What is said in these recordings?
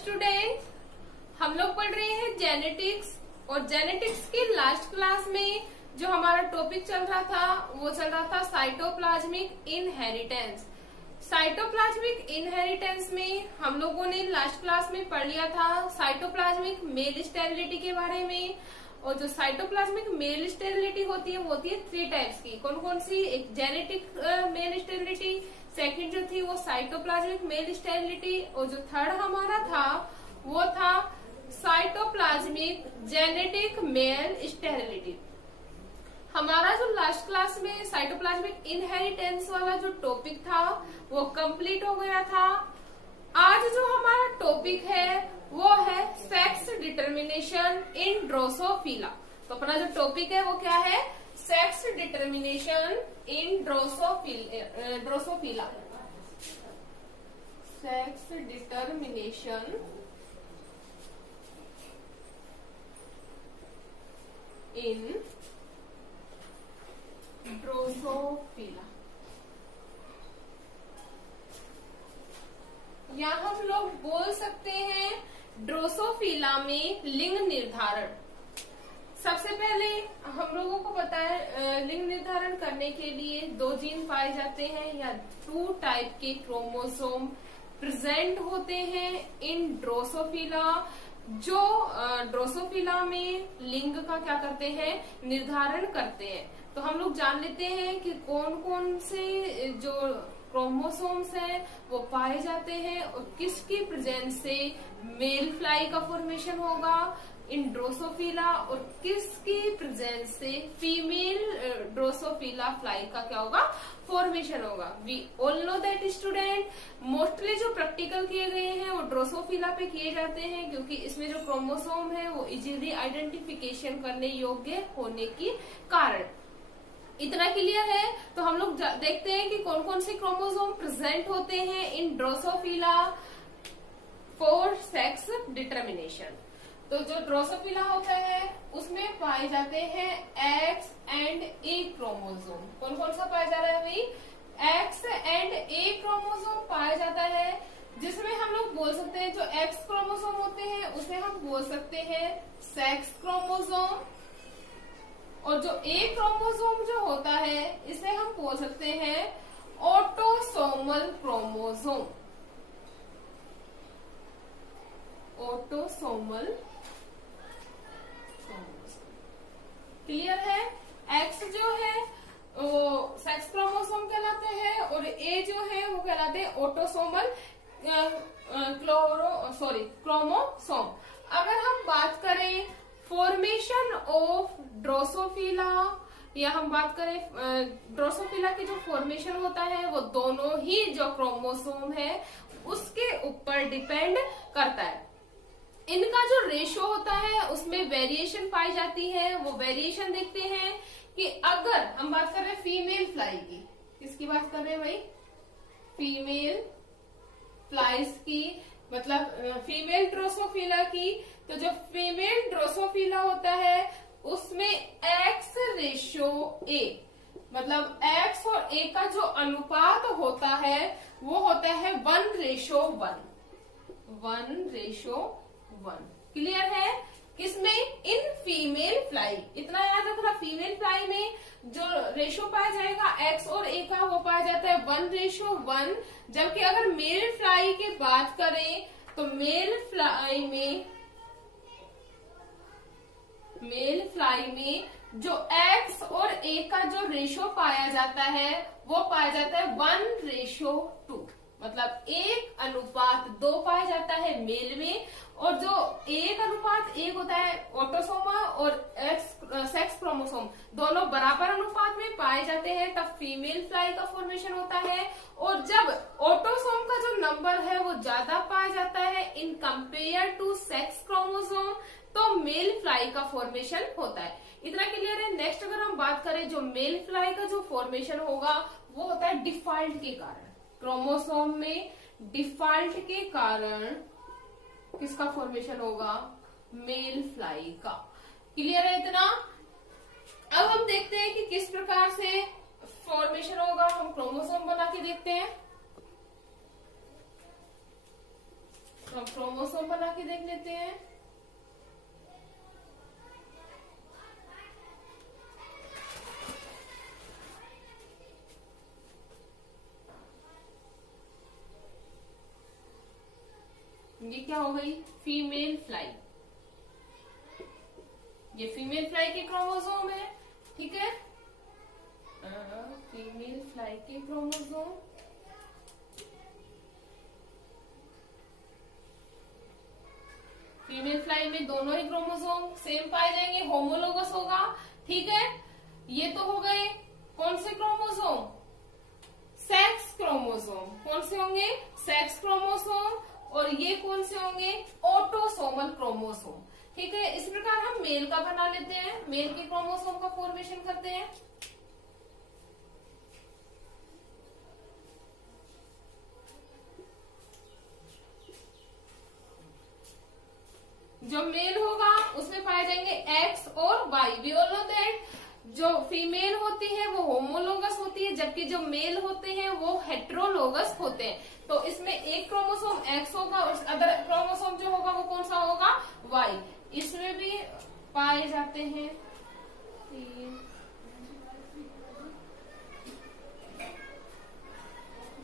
Student, हम लोग पढ़ रहे हैं जेनेटिक्स। और जेनेटिक्स की लास्ट क्लास में जो हमारा टॉपिक चल रहा था वो चल रहा था साइटोप्लाज्मिक इनहेरिटेंस। साइटोप्लाज्मिक इनहेरिटेंस में हम लोगों ने लास्ट क्लास में पढ़ लिया था साइटोप्लाज्मिक मेल स्टेरिलिटी के बारे में। और जो साइटोप्लाज्मिक मेल स्टेरिलिटी होती है वो होती है 3 टाइप्स की। कौन कौन सी? एक जेनेटिक मेल स्टेरिलिटी, सेकंड जो थी वो साइटोप्लाज्मिक मेल स्टेरिलिटी, और जो थर्ड हमारा था वो था साइटोप्लाज्मिक जेनेटिक मेल स्टेरिलिटी। हमारा जो लास्ट क्लास में साइटोप्लाज्मिक इनहेरिटेंस वाला जो टॉपिक था वो कंप्लीट हो गया था। आज जो हमारा टॉपिक है वो है सेक्स डिटर्मिनेशन इन ड्रोसोफिला। तो अपना जो टॉपिक है वो क्या है? Sex determination in Drosophila. Sex determination in Drosophila. या हम लोग बोल सकते हैं ड्रोसोफिला में लिंग निर्धारण। सबसे पहले हम लोगों को पता है लिंग निर्धारण करने के लिए 2 जीन पाए जाते हैं या 2 टाइप के क्रोमोसोम प्रेजेंट होते हैं इन ड्रोसोफिला, जो ड्रोसोफिला में लिंग का क्या करते हैं? निर्धारण करते हैं। तो हम लोग जान लेते हैं कि कौन कौन से जो क्रोमोसोम्स हैं वो पाए जाते हैं और किसकी प्रेजेंस से मेल फ्लाई का फॉर्मेशन होगा इन ड्रोसोफिला और किसकी प्रेजेंस से फीमेल ड्रोसोफिला फ्लाई का क्या होगा? फॉर्मेशन होगा। We all know that student, mostly जो प्रैक्टिकल किए गए हैं वो ड्रोसोफिला पे किए जाते हैं क्योंकि इसमें जो क्रोमोसोम है वो इजीली आइडेंटिफिकेशन करने योग्य होने की कारण। इतना क्लियर है? तो हम लोग देखते हैं कि कौन कौन से क्रोमोसोम प्रेजेंट होते हैं इन ड्रोसोफिला फॉर सेक्स डिटर्मिनेशन। तो जो ड्रोसोफिला होता है उसमें पाए जाते हैं एक्स एंड ए क्रोमोसोम। कौन कौन सा पाया जा रहा है भाई? एक्स एंड ए क्रोमोसोम पाया जाता है, जिसमें हम लोग बोल सकते हैं जो एक्स क्रोमोसोम होते हैं उसे हम बोल सकते हैं सेक्स क्रोमोसोम, और जो ए क्रोमोसोम जो होता है इसे हम बोल सकते हैं ऑटोसोमल क्रोमोसोम। ऑटोसोमल क्लियर है? एक्स जो है वो सेक्स क्रोमोसोम कहलाते हैं और ए जो है वो कहलाते हैं ऑटोसोमल क्रोमोसोम। अगर हम बात करें फॉर्मेशन ऑफ ड्रोसोफिला या हम बात करें ड्रोसोफिला की जो फॉर्मेशन होता है वो दोनों ही जो क्रोमोसोम है उसके ऊपर डिपेंड करता है। इनका जो रेशो होता है उसमें वेरिएशन पाई जाती है। वो वेरिएशन देखते हैं कि अगर हम बात कर रहे हैं फीमेल फ्लाई की, किसकी बात कर रहे हैं भाई? फीमेल फ्लाइज की, मतलब फीमेल ड्रोसोफिला की। तो जो फीमेल ड्रोसोफिला होता है उसमें एक्स रेशो ए, मतलब एक्स और ए का जो अनुपात होता है वो होता है 1:1। 1:1 क्लियर है? किसमें? In female fly. इतना याद रखना, फीमेल फ्लाई में जो रेशो पाया जाएगा एक्स और ए का वो पाया जाता है 1:1। जबकि अगर मेल फ्लाई की बात करें तो मेल फ्लाई में जो एक्स और ए का जो रेशो पाया जाता है वो पाया जाता है 1:2, मतलब 1:2 पाया जाता है मेल में। और जो 1:1 होता है ऑटोसोमा और सेक्स क्रोमोसोम दोनों बराबर अनुपात में पाए जाते हैं तब फीमेल फ्लाई का फॉर्मेशन होता है। और जब ऑटोसोम का जो नंबर है वो ज्यादा पाया जाता है in compare to sex chromosome तो मेल फ्लाई का फॉर्मेशन होता है। इतना क्लियर है? नेक्स्ट अगर हम बात करें जो मेल फ्लाई का जो फॉर्मेशन होगा वो होता है डिफॉल्ट के कारण। क्रोमोसोम में डिफॉल्ट के कारण किसका फॉर्मेशन होगा? मेल फ्लाई का। क्लियर है इतना? अब हम देखते हैं कि किस प्रकार से फॉर्मेशन होगा। हम क्रोमोसोम बना के देखते हैं। तो हम क्रोमोसोम बना के देख लेते हैं। ये क्या हो गई, फीमेल फ्लाई। ये फीमेल फ्लाई के क्रोमोसोम है, ठीक है। फीमेल फ्लाई के क्रोमोसोम, फीमेल फ्लाई में दोनों ही क्रोमोसोम सेम पाए जाएंगे, होमोलोगस होगा, ठीक है। ये तो हो गए कौन से क्रोमोसोम, सेक्स क्रोमोसोम। कौन से होंगे, सेक्स क्रोमोसोम। और ये कौन से होंगे, ऑटोसोमल क्रोमोसोम, ठीक है। इस प्रकार हम मेल का बना लेते हैं, मेल के क्रोमोसोम का फॉर्मेशन करते हैं। जो मेल होगा उसमें पाए जाएंगे एक्स और Y. We all know that जो फीमेल होती है वो होमोलोगस होती है, जबकि जो मेल होते हैं वो हेट्रोलोगस होते हैं। तो इसमें एक क्रोमोसोम एक्स होगा और अदर क्रोमोसोम जो होगा वो कौन सा होगा, वाई। इसमें भी पाए जाते हैं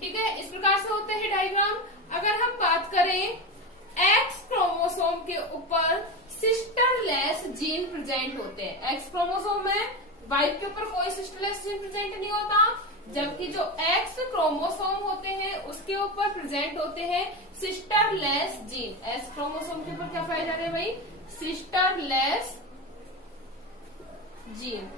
ठीक है। इस प्रकार से होते हैं डायग्राम। अगर हम बात करें एक्स क्रोमोसोम के ऊपर सिस्टरलेस जीन प्रेजेंट होते हैं। एक्स क्रोमोसोम में वाई के ऊपर कोई सिस्टरलेस जीन प्रेजेंट नहीं होता, जबकि जो एक्स क्रोमोसोम होते हैं उसके ऊपर प्रेजेंट होते हैं सिस्टरलेस जीन। एक्स क्रोमोसोम के ऊपर क्या पाए जा रहे हैं भाई, सिस्टरलेस जीन।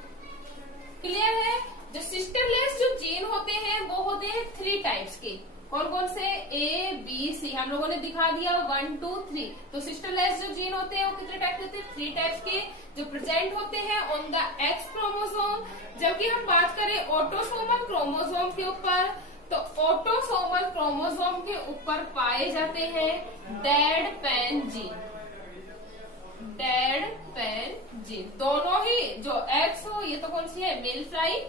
क्लियर है। जो सिस्टरलेस जो जीन होते हैं वो होते हैं 3 टाइप्स के। कौन कौन से, ए बी सी, हम लोगों ने दिखा दिया 1 2 3। तो सिस्टरलेस जो जीन होते हैं वो कितने टाइप के होते हैं, 3 टाइप्स के, जो प्रेजेंट होते हैं ऑन द एक्स क्रोमोसोम। जबकि हम बात करें ऑटोसोमल क्रोमोसोम के ऊपर, तो ऑटोसोमल क्रोमोसोम के ऊपर पाए जाते हैं deadpan gene. Deadpan gene दोनों ही, जो एक्स हो ये तो कौन सी है, मेल फ्लाई,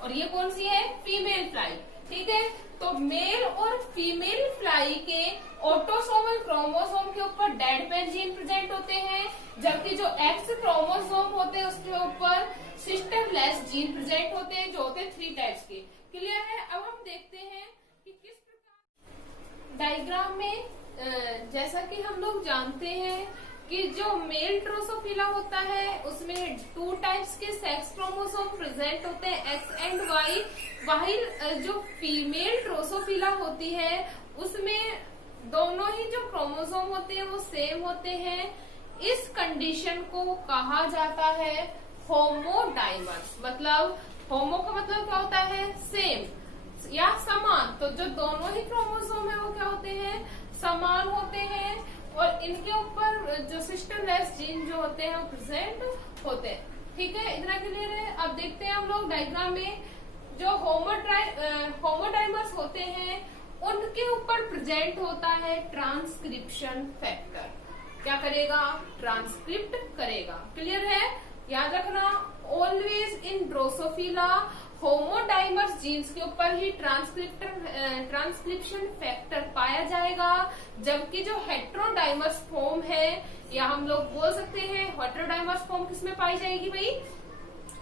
और ये कौन सी है, फीमेल फ्लाई, ठीक है। तो मेल और फीमेल फ्लाई के ऑटोसोमल क्रोमोसोम के ऊपर डेड पेन जीन प्रेजेंट होते हैं, जबकि जो एक्स क्रोमोसोम होते हैं उसके ऊपर सिस्टरलेस जीन प्रेजेंट होते हैं, जो होते हैं 3 टाइप्स के। क्लियर है। अब हम देखते हैं कि किस प्रकार डायग्राम में, जैसा कि हम लोग जानते हैं कि जो मेल ड्रोसोफिला होता है उसमें 2 टाइप्स के सेक्स क्रोमोसोम प्रेजेंट होते हैं, एक्स एंड वाई। वही जो फीमेल ड्रोसोफिला होती है उसमें दोनों ही जो क्रोमोसोम होते हैं वो सेम होते हैं। इस कंडीशन को कहा जाता है होमोडाइमर्स। मतलब होमो का मतलब क्या होता है, सेम या समान। तो जो दोनों ही क्रोमोसोम है वो क्या होते हैं, समान होते हैं, और इनके ऊपर जो सिस्टरलेस जीन जो होते हैं वो प्रेजेंट होते हैं, ठीक है। इतना क्लियर है। अब देखते हैं हम लोग डायग्राम में जो होमोडाइमर्स होते हैं उनके ऊपर प्रेजेंट होता है ट्रांसक्रिप्शन फैक्टर। क्या करेगा, ट्रांसक्रिप्ट करेगा। क्लियर है। याद रखना, ऑलवेज इन ड्रोसोफिला होमोडाइमर्स जीन्स के ऊपर ही ट्रांसक्रिप्शन फैक्टर पाया जाएगा, जबकि जो हेट्रोडाइमर्स फॉर्म है, या हम लोग बोल सकते हैं हेट्रोडाइमर्स फॉर्म किसमें पाई जाएगी भाई,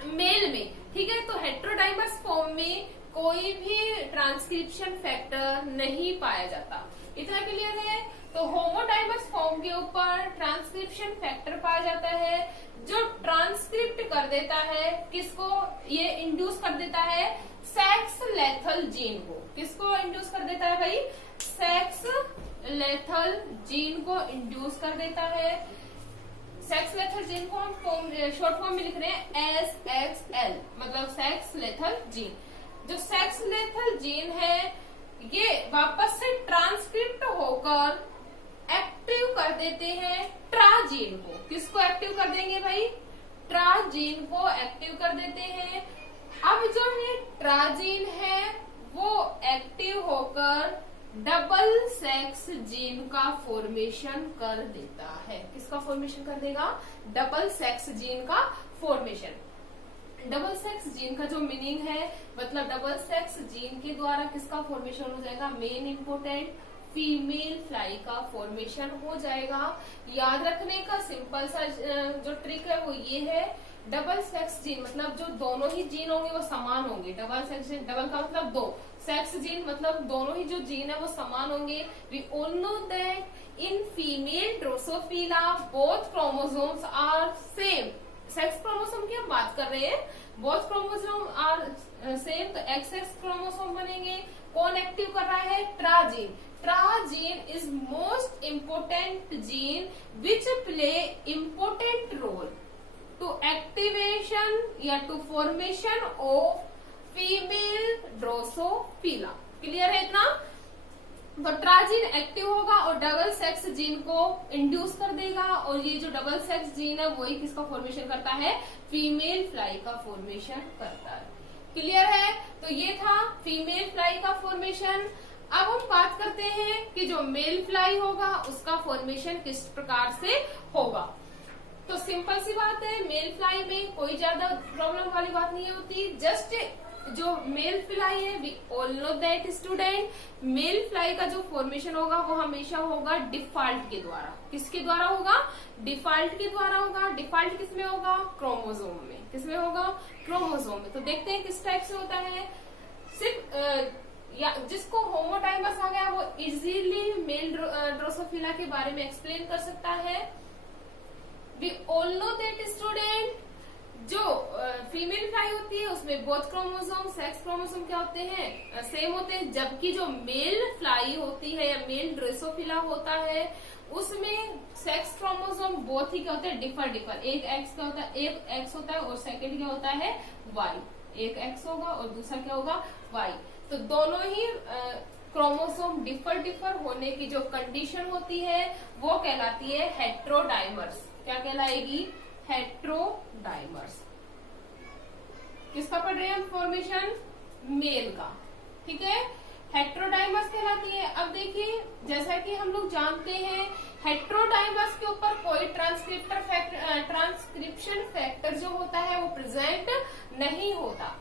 मेल में, ठीक है। तो हेट्रोडाइमर्स फॉर्म में कोई भी ट्रांसक्रिप्शन फैक्टर नहीं पाया जाता। इतना क्लियर है। तो होमोडाइमर्स फॉर्म के ऊपर ट्रांसक्रिप्शन फैक्टर पाया जाता है, जो ट्रांसक्रिप्ट कर देता है किसको, ये इंड्यूस कर देता है सेक्स लेथल जीन को। किसको इंड्यूस कर देता है भाई, सेक्स लेथल जीन को इंड्यूस कर देता है। सेक्स लेथल जीन को हम शॉर्ट फॉर्म में लिख रहे हैं SXL, मतलब सेक्स लेथल जीन। जो सेक्स लेथल जीन है ये वापस से ट्रांसक्रिप्ट होकर एक्टिव कर देते हैं ट्राजीन को। किसको एक्टिव कर देंगे भाई, ट्राजीन को एक्टिव कर देते हैं। अब जो ये ट्राजीन है वो एक्टिव होकर डबल सेक्स जीन का फॉर्मेशन कर देता है। किसका फॉर्मेशन कर देगा, डबल सेक्स जीन का फॉर्मेशन। डबल सेक्स जीन का जो मीनिंग है, मतलब डबल सेक्स जीन के द्वारा किसका फॉर्मेशन हो जाएगा, मेन इंपोर्टेंट फीमेल फ्लाई का फॉर्मेशन हो जाएगा। याद रखने का सिंपल सा जो ट्रिक है वो ये है, डबल सेक्स जीन मतलब जो दोनों ही जीन होंगे वो समान होंगे। डबल सेक्स जीन, डबल का मतलब दो, सेक्स जीन मतलब दोनों ही जो जीन है वो समान होंगे। We all know that in female drosophila both chromosomes are same. Sex chromosome की हम बात कर रहे हैं, बोथ क्रोमोसोम आर सेम, तो एक्स क्रोमोसोम बनेंगे। कौन एक्टिव कर रहा है? Tra gene. Tra gene is most important gene which play important role to activation या to formation of female drosophila. Clear है इतना? तो ट्राजीन एक्टिव होगा और डबल सेक्स जीन को इंड्यूस कर देगा, और ये जो डबल सेक्स जीन है वही किसका फॉर्मेशन करता है? फीमेल फ्लाई का फॉर्मेशन करता है। क्लियर है? तो ये था फीमेल फ्लाई का फॉर्मेशन। अब हम बात करते हैं कि जो मेल फ्लाई होगा उसका फॉर्मेशन किस प्रकार से होगा। तो सिंपल सी बात है, मेल फ्लाई में कोई ज्यादा प्रॉब्लम वाली बात नहीं होती। जस्ट जो मेल फ्लाई है, we all know that student, male fly का जो फॉर्मेशन होगा वो हमेशा होगा डिफॉल्ट के द्वारा। किसके द्वारा होगा? डिफॉल्ट के द्वारा होगा। डिफॉल्ट किसमें होगा? क्रोमोसोम में। किसमें होगा? क्रोमोसोम में। तो देखते हैं किस टाइप से होता है। सिर्फ या जिसको होमोटाइमस आ गया वो इजीली मेल ड्रोसोफिला के बारे में एक्सप्लेन कर सकता है। We all know that student, जो फीमेल फ्लाई होती है उसमें बोथ क्रोमोसोम, सेक्स क्रोमोसोम क्या होते हैं? सेम होते हैं। जबकि जो मेल फ्लाई होती है या मेल ड्रोसोफिला होता है उसमें सेक्स क्रोमोसोम बोथ ही क्या होते हैं? डिफर। एक एक्स क्या होता है? एक एक्स होता है और सेकंड क्या होता है? वाई। एक एक्स होगा और दूसरा क्या होगा? वाई। तो दोनों ही क्रोमोसोम डिफर होने की जो कंडीशन होती है वो कहलाती है हेट्रोडाइमर्स। क्या कहलाएगी? हेट्रोडाइमर्स। किसका पढ़ रहे हैं हम? फॉर्मेशन मेल का। ठीक है, हेट्रोडाइमर्स कहलाती है। अब देखिए, जैसा कि हम लोग जानते हैं हेट्रोडाइमर्स के ऊपर कोई ट्रांसक्रिप्शन फैक्टर जो होता है वो प्रेजेंट नहीं होता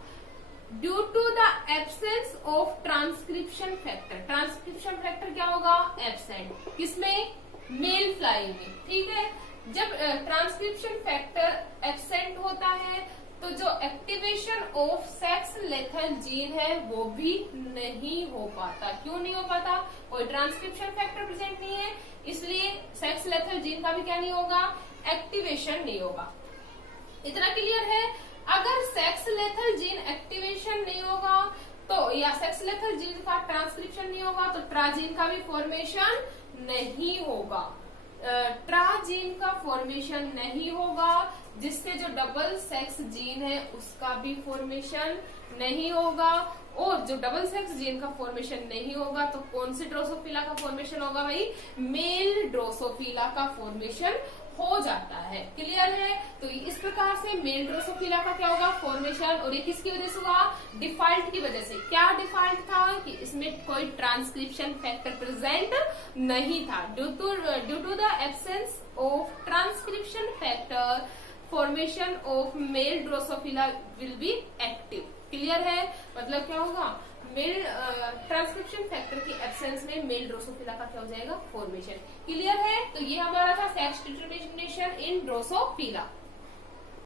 due to the absence of transcription factor. Transcription factor क्या होगा? एब्सेंट। किसमें? मेल फ्लाई में। ठीक है, जब ट्रांसक्रिप्शन फैक्टर एब्सेंट होता है तो जो activation of sex lethal gene है वो भी नहीं हो पाता। क्यों नहीं हो पाता? कोई ट्रांसक्रिप्शन फैक्टर प्रेजेंट नहीं है, इसलिए सेक्स लेथल जीन का भी क्या नहीं होगा? एक्टिवेशन नहीं होगा। इतना क्लियर है? अगर सेक्स लेथल जीन एक्टिवेशन नहीं होगा तो या सेक्स लेथल जीन का ट्रांसक्रिप्शन नहीं होगा तो ट्राजीन का भी फॉर्मेशन नहीं होगा। ट्राजीन का फॉर्मेशन नहीं होगा, जिससे जो डबल सेक्स जीन है उसका भी फॉर्मेशन नहीं होगा। और जो डबल सेक्स जीन का फॉर्मेशन नहीं होगा तो कौन सी ड्रोसोफिला का फॉर्मेशन होगा भाई? मेल ड्रोसोफिला का फॉर्मेशन हो जाता है। क्लियर है? तो इस प्रकार से मेल ड्रोसोफिला का क्या होगा? फॉर्मेशन। और ये किसकी वजह से हुआ? डिफॉल्ट की वजह से। क्या डिफॉल्ट था? कि इसमें कोई ट्रांसक्रिप्शन फैक्टर प्रेजेंट नहीं था। Due to the absence of transcription factor formation of male drosophila will be active. Clear है? मतलब क्या होगा? मेल ट्रांसक्रिप्शन फैक्टर की एब्सेंस में मेल ड्रोसोफिला का क्या हो जाएगा? फॉर्मेशन। क्लियर है? तो ये हमारा था सेक्स डिटरमिनेशन इन ड्रोसोफिला।